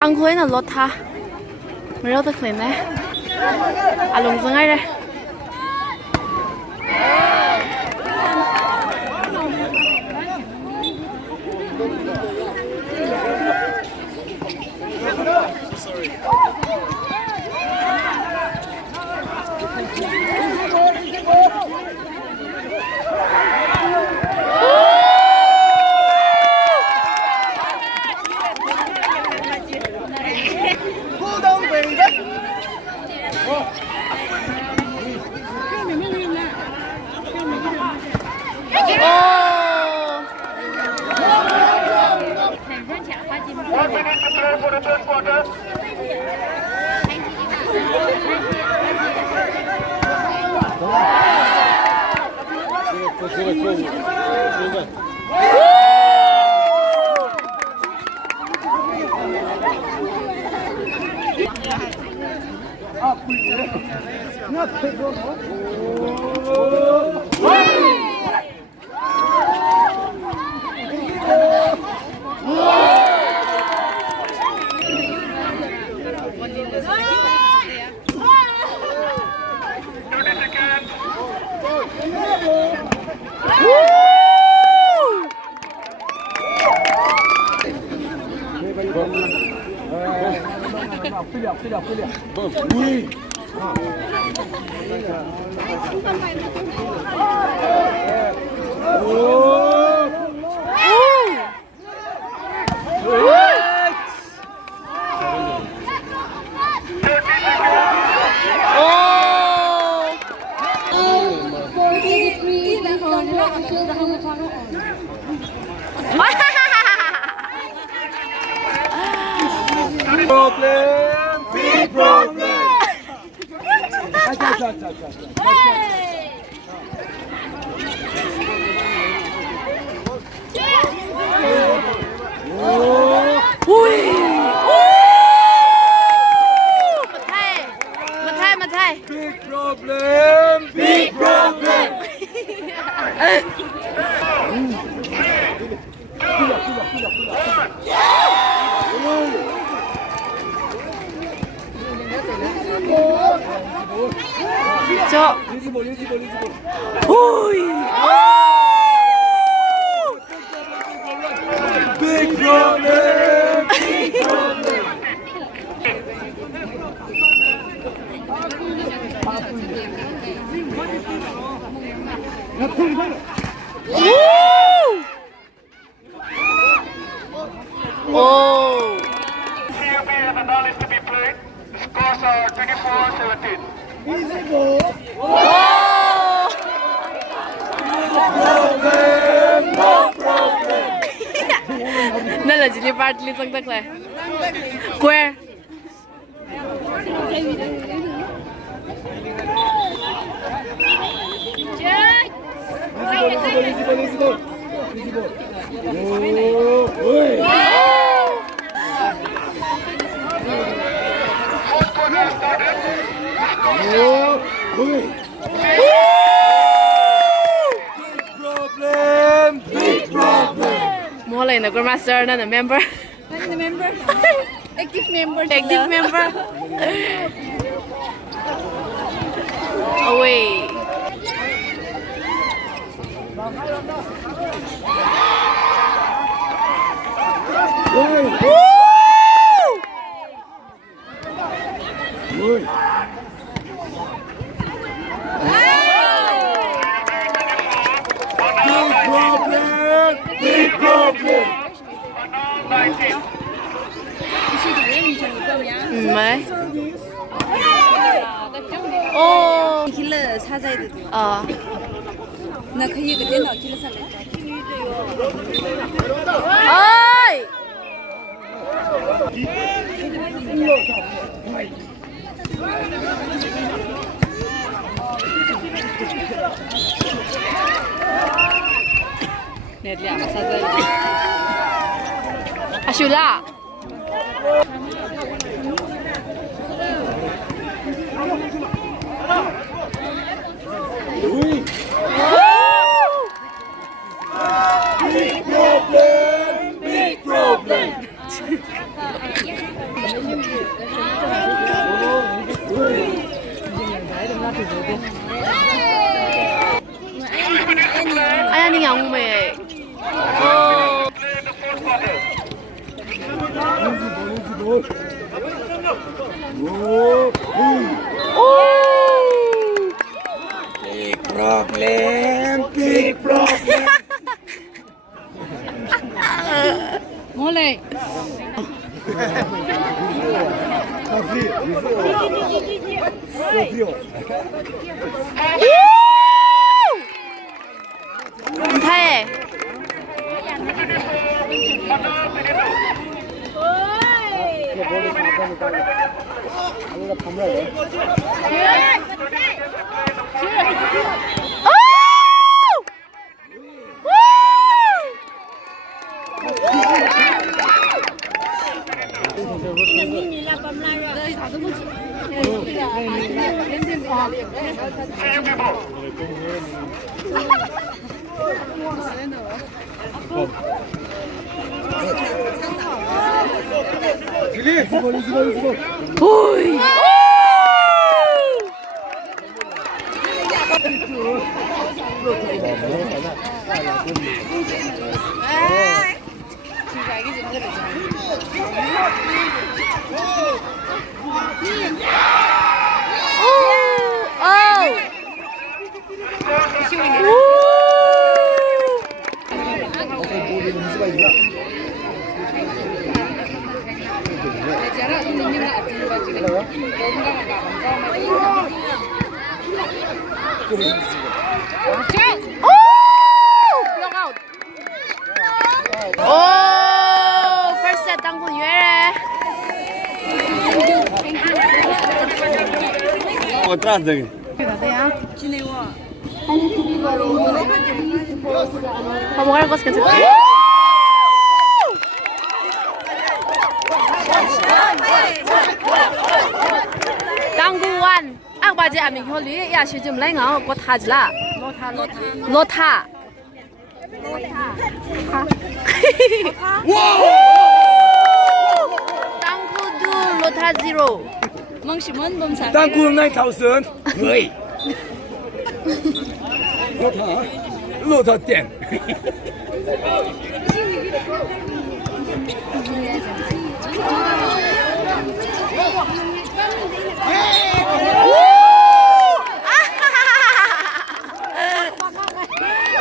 Tangkhul là Lotha, mới đâu được lên này, lùng dương ngay đây. Problem, big problem. Big problem, big problem. Cho. Ui. Big problem, big problem. Oh. CUB has announced to be played. The scores are 24-17. Easy ball. Oh. Problem, no problem. Đây là chỉ part liên sang tắc này. Square. Easy ball, easy ball. Easy ball. Oh, Fourth quarter has started. Big problem, big problem. Mua lại là grandmaster nên là member. Active member. Active member. Away. Big problem. 19. mấy ô 킬러 찾아야 돼. 나 그 얘기 내가 킬러 살래. ơi nét lẹ mà sao dây à xíu la Big problem. Ai ăn đi ngóng mày. Play the fourth quarter. Big problem. Big problem. Ngô lệ. Không thể. Ui. Oh, first set Tangkhul 유해. Atrás de. Vamos a ver cosas que se Tangkhul 1. Ang baje amin holi ya shi jum lai ngao ko thajla. Lotha. Tangkhul 2, Lotha 0. 멍심은 범사. Tangkhul 9,000. Hey. Lotha 10.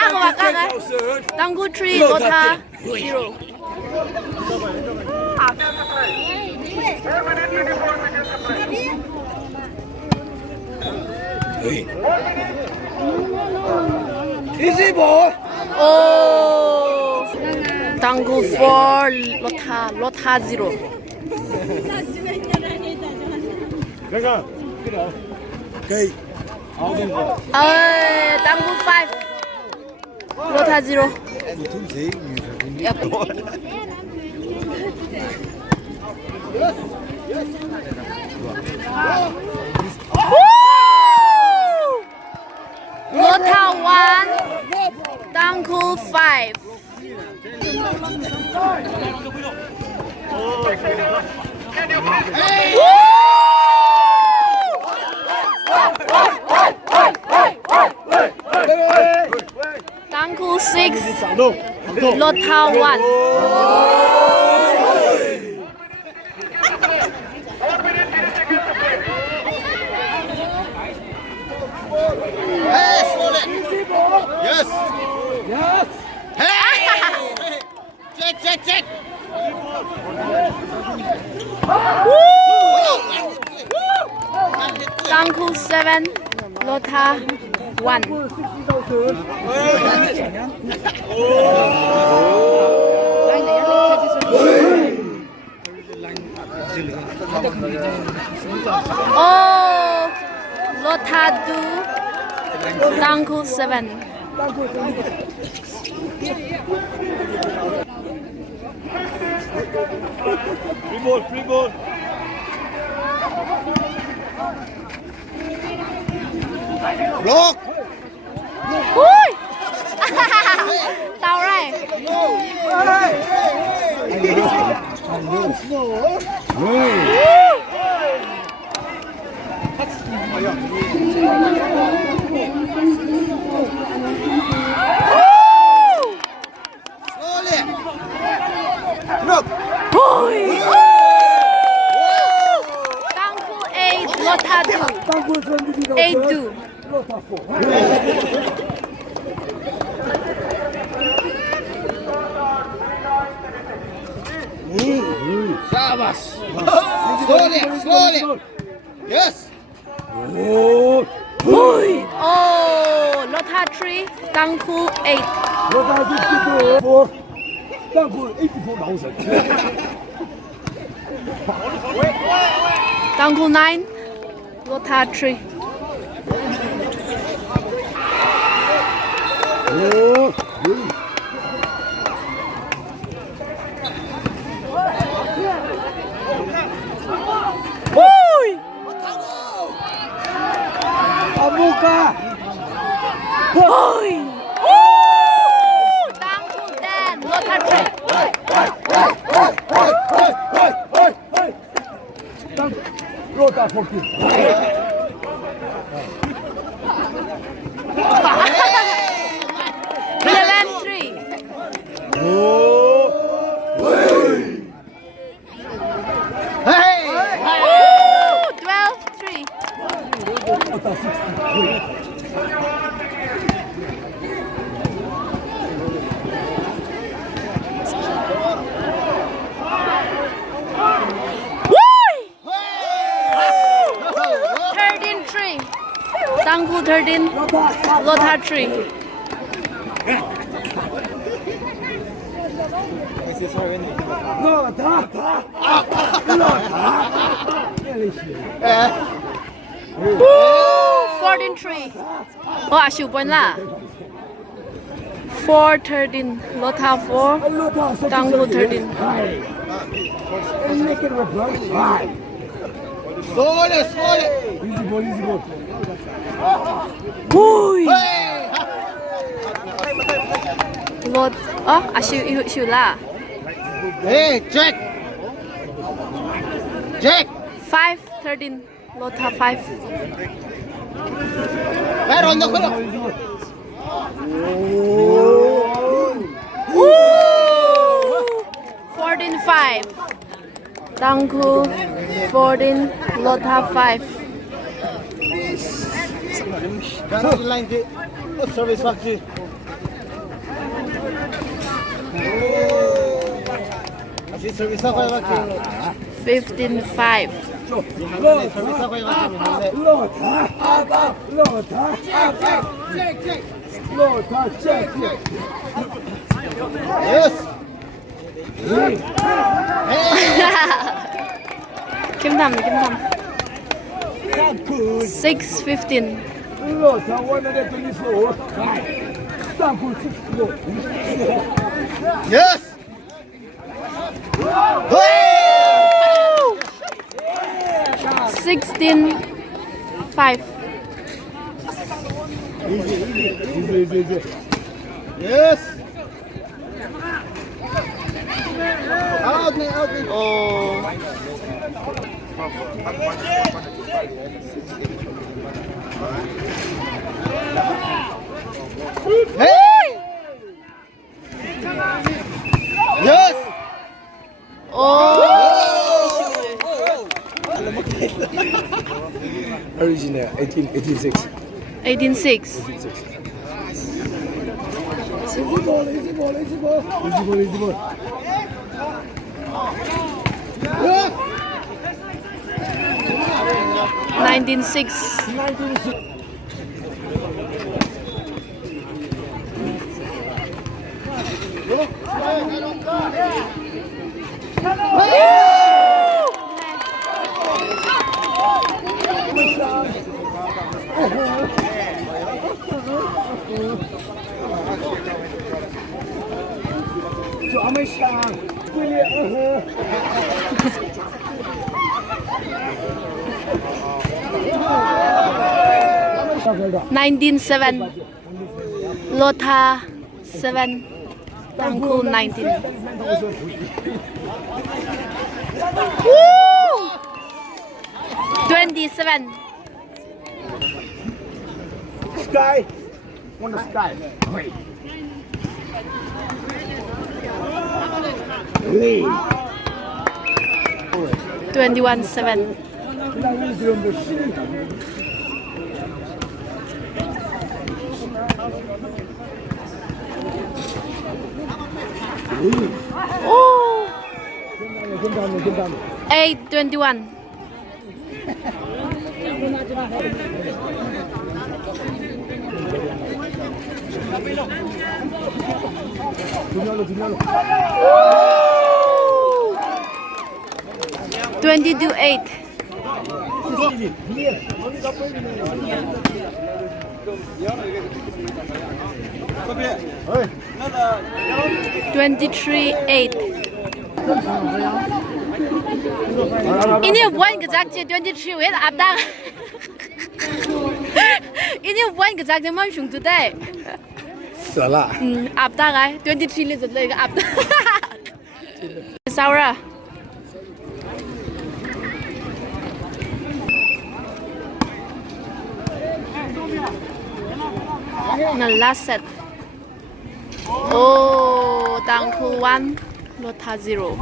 Ako baka Tangkhul 3, Lotha 0. Hey. Easy ball. Oh, Tangkhul 4, Lotha 0. Okay. Tangkhul 5, Lotha 0. Yep. Lotha 1, Tangkhul 5. Tangkhul 6, Lotha 1. Yes. Yes. Hey. Check. Tangkhul 7, Lotha 1. Oh, Lotha 2, Tangkhul 7. Free ball. Block. Ui. Tao này. 8-2. Shabash. Slowly, slowly. Yes. Oh, Lotha 3, Tangkhul 8. Tangkhul 84,000. Tangkhul 9, Lotha 3. Amuka. Tangkhul 10, Lotha 3. Lotha 14. 11-3. Hey. 12-3. Lotha 63. Tangkhul 13, Lotha 3. Woo! 14-3. Oh, asyik point lah. 4-13, Lotha 4, Tangkhul 13. Slowly, slowly. Easy ball, easy ball. Hui! Hey. Lot, oh, asyik lah. Hey, check. Check. 5-13, Lotha 5. Hey, rondo ko. Woo! 14-5. Tangkhul 14, Lotha 5. Kanan line di. Service factory. 15-5. Lotha, check. Yes. Kim Tham. 6-15. Lotha 124. Tangkhul 64. Yes. Hey. 16-5. Easy. Yes. Out me. Oh. Hey. Yes. Oh! Original 18-6. 18-6. Easy ball. 19-6. 19-6. Nineteen 7. Lotha 7. Tangkhul 19. Woo! 27. Sky. On the sky. 21-7. Oh, Get down. 8:21. Junior. 22:8. Hey. 23:8. Ini buat kerja 23 wet abang. Ini buat kerja macam macam tu deh. 死了。 abang ay 23 le zat le ka abang. Saura. Na last set. Oh, Tangkhul 1, Lotha 0.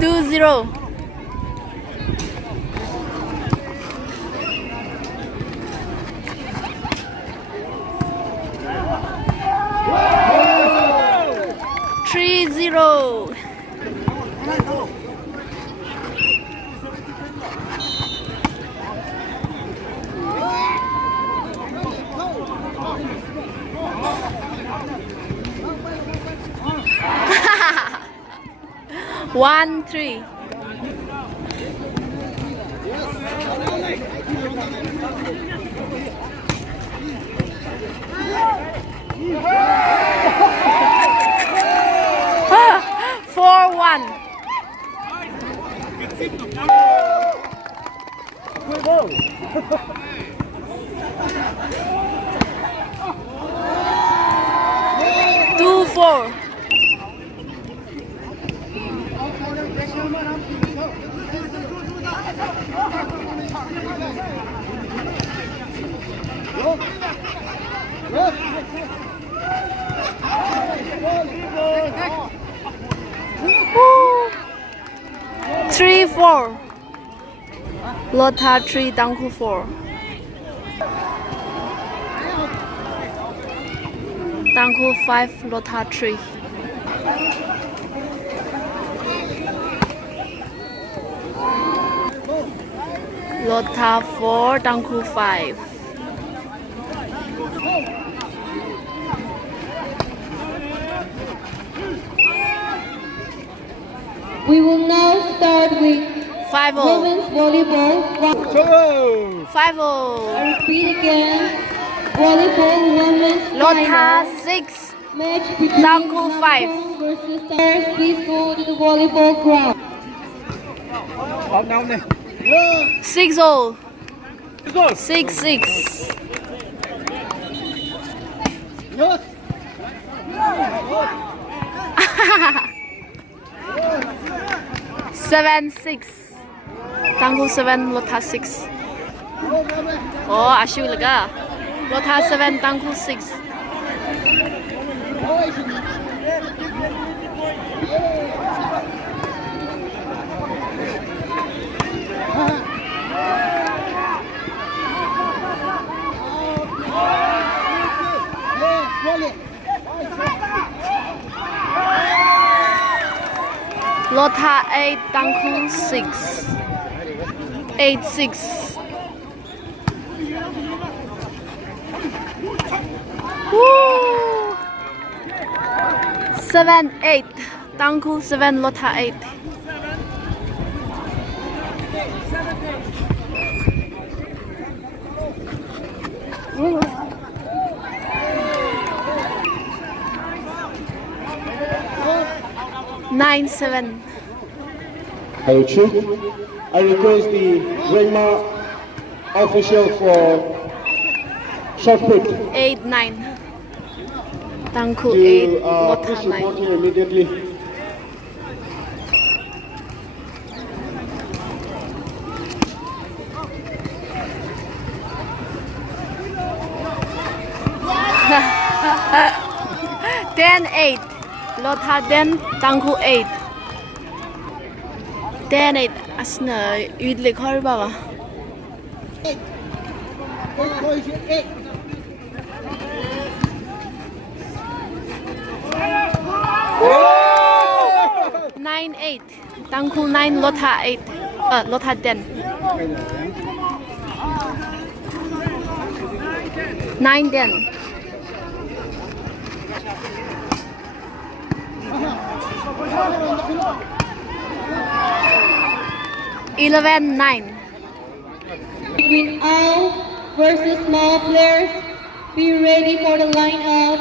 Two zero. Three zero. One three. Four one. Two four. Three four. Lotha 3, Tangkhul 4. Tangkhul 5, Lotha 3. Lotha 4, Tangkhul 5. We will now start with 5-0. women's volleyball. 5-0. I repeat again, volleyball women's Lotha final 6, match between Tangkhul 5. Tangkhul versus Stars. Please go to the volleyball ground. 6-0. 6-6. Yes. 7-6. Tangkhul 7, Lotha 6. Oh, asyik lega. Lotha 7, Tangkhul 6. Lotha 8, Tangkhul 6. 8-6. Woo! 7-8. Tangkhul 7, Lotha 8. Nine seven. Hello, Chief. I request the Grandma official for short put 8-9. Tangkhul 8, to Lotha please 9. report here immediately. Ten 8. Lotha 10, Tangkhul 8. 10 8 asna idle khar baba. 9 8. Tangkhul 9, Lotha 8. Lotha 10. 9 10. 11 9. Between all versus small players, be ready for the lineup.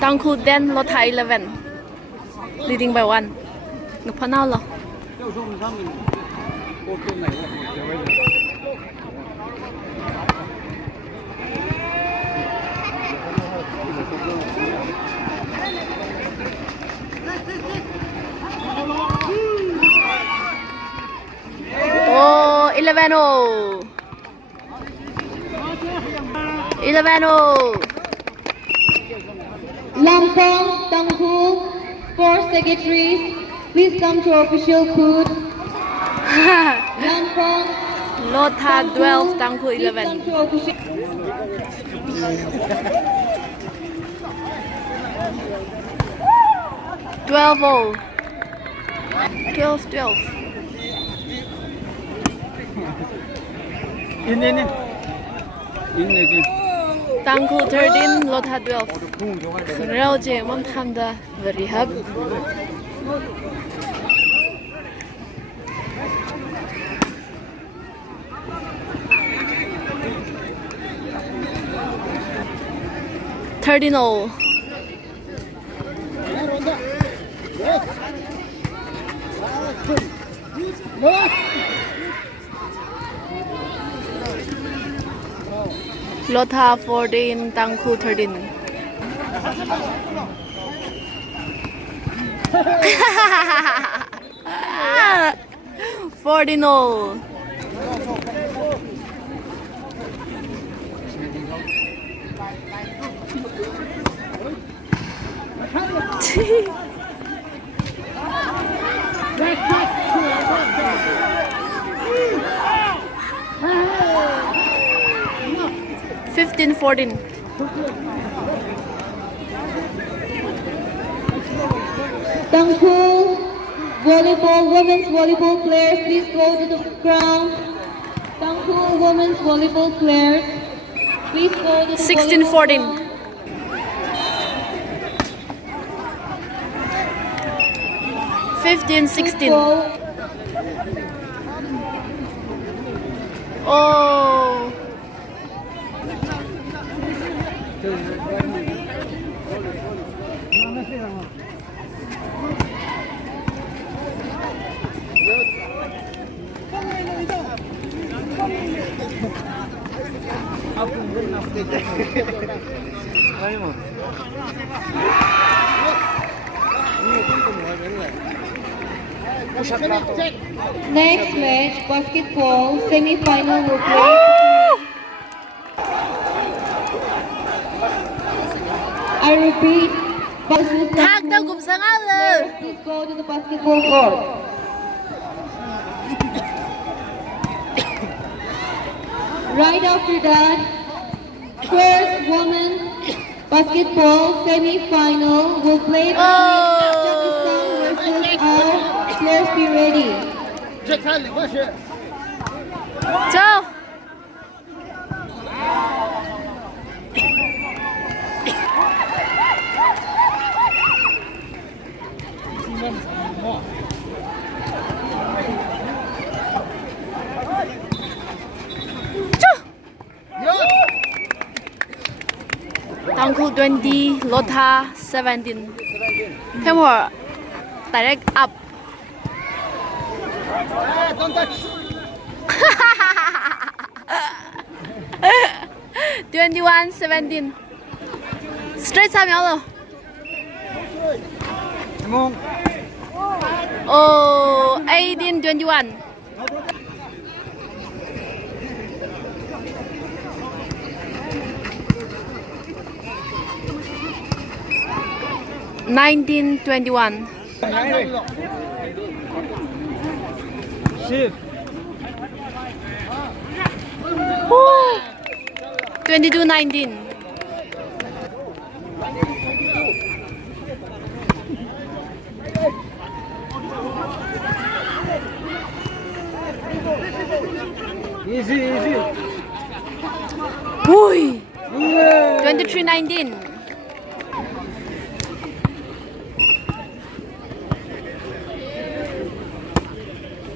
Tangkhul 10, Lotha 11. Leading by 1. Ngapanaw lo. Oh, 11-0. 11-0. Lampong, Tangkhul, sports secretaries, please come to official booth. Lampong, Lotha 12, Tangkhul please come 11. to official. 12-0. 12-12. Tangkhul 13, Lotha 12. Rao je mong tham da very hub. Thirteen all. Lotha 14, Tangkhul 13. Fourteen all. Fifteen, 14. Tangkhul, women's volleyball players, please go to the ground. Tangkhul, women's volleyball players, please go to the 16, volleyball 14. ground. 15, Please 16. go. Oh. Next match, basketball, semi-final will play. I repeat, Thác đâu cũng sáng áo rồi. please go to the basketball court. Right after that, first women basketball semi-final will play Pakistan versus our. Players be ready. Châu. Tangkhul 20, Lotha 17. Thêm more. Direct up. Don't touch. 21, 17. Straight 3秒了。Oh, 18, 21. 1921. Shift. 22-19. Easy, easy. Ui. 23-19.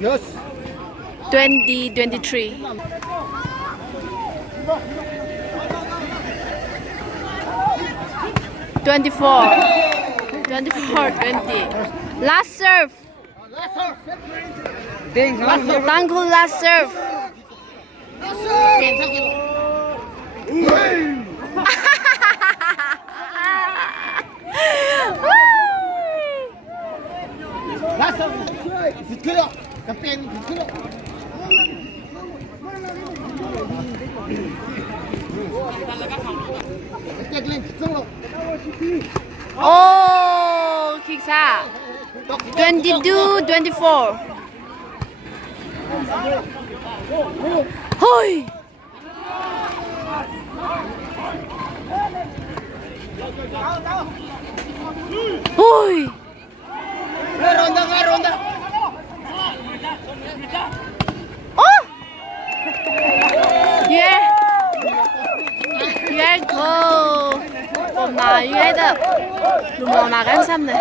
Yes. 20-23. 24. 24-20. Last serve. Tangkhul last serve. Last one. Vịt kia đâu? Cặp tiền vịt kia đâu? Cái lên xuống đâu? Oh, kicks out. 22-24. Hoi. Hoi. Ronda. Oh. Yeah. Yeah, go. Hôm nay 约的，鲁莽哪干什么呢？